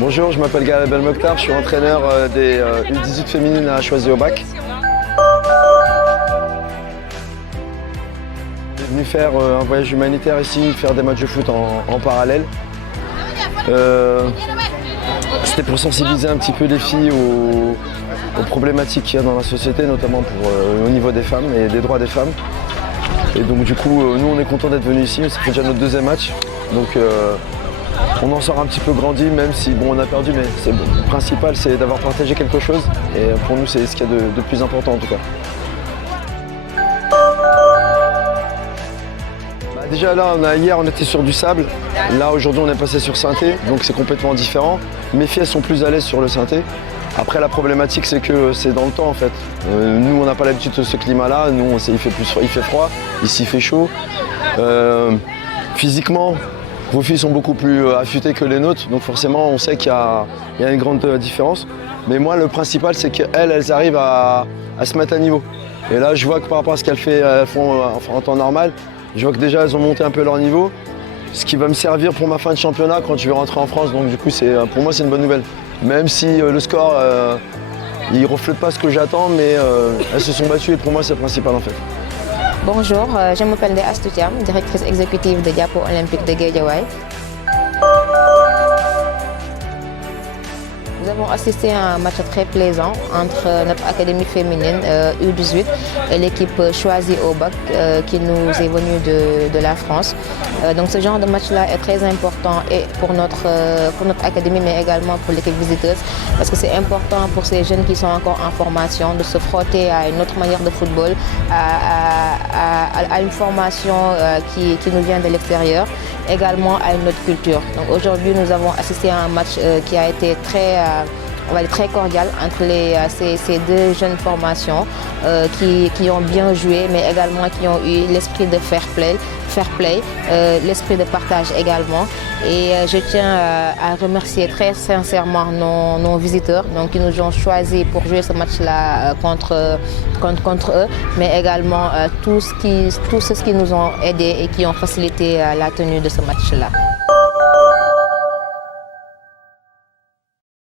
Bonjour, je m'appelle Gaël Belmokhtar, je suis entraîneur des U18 féminines à Choisy-au-Bac. Je suis venu faire un voyage humanitaire ici, faire des matchs de foot en parallèle. C'était pour sensibiliser un petit peu les filles aux problématiques qu'il y a dans la société, notamment au niveau des femmes et des droits des femmes. Et donc du coup, nous on est contents d'être venus ici, ça fait déjà notre deuxième match. Donc on en sort un petit peu grandi, même si bon, on a perdu, mais le principal c'est d'avoir partagé quelque chose. Et pour nous c'est ce qu'il y a de plus important en tout cas. Déjà là, hier on était sur du sable, là aujourd'hui on est passé sur synthé, donc c'est complètement différent. Mes filles elles sont plus à l'aise sur le synthé. Après la problématique c'est que c'est dans le temps en fait. Nous on n'a pas l'habitude de ce climat-là, nous il fait froid, ici il fait chaud. Physiquement, vos filles sont beaucoup plus affûtées que les nôtres, donc forcément on sait qu'il y a une grande différence. Mais moi le principal c'est qu'elles arrivent à se mettre à niveau. Et là je vois que par rapport à ce qu'elles font en temps normal, je vois que déjà elles ont monté un peu leur niveau, ce qui va me servir pour ma fin de championnat quand je vais rentrer en France. Donc du coup pour moi c'est une bonne nouvelle. Même si le score il reflète pas ce que j'attends, mais elles se sont battues et pour moi c'est le principal en fait. Bonjour, je m'appelle Ndeye Astou Thiam, directrice exécutive de Diapo Olympique de Guédiawaye. Nous avons assisté à un match très plaisant entre notre académie féminine U18 et l'équipe Choisy-au-Bac qui nous est venue de la France. Donc ce genre de match-là est très important et pour notre académie, mais également pour l'équipe visiteuse, parce que c'est important pour ces jeunes qui sont encore en formation de se frotter à une autre manière de football, à une formation qui nous vient de l'extérieur, également à une autre culture. Donc aujourd'hui, nous avons assisté à un match qui a été très cordial entre ces deux jeunes formations qui ont bien joué, mais également qui ont eu l'esprit de fair play, l'esprit de partage également. Et je tiens à remercier très sincèrement nos visiteurs qui nous ont choisis pour jouer ce match-là contre eux, mais également tous ceux qui nous ont aidés et qui ont facilité la tenue de ce match-là.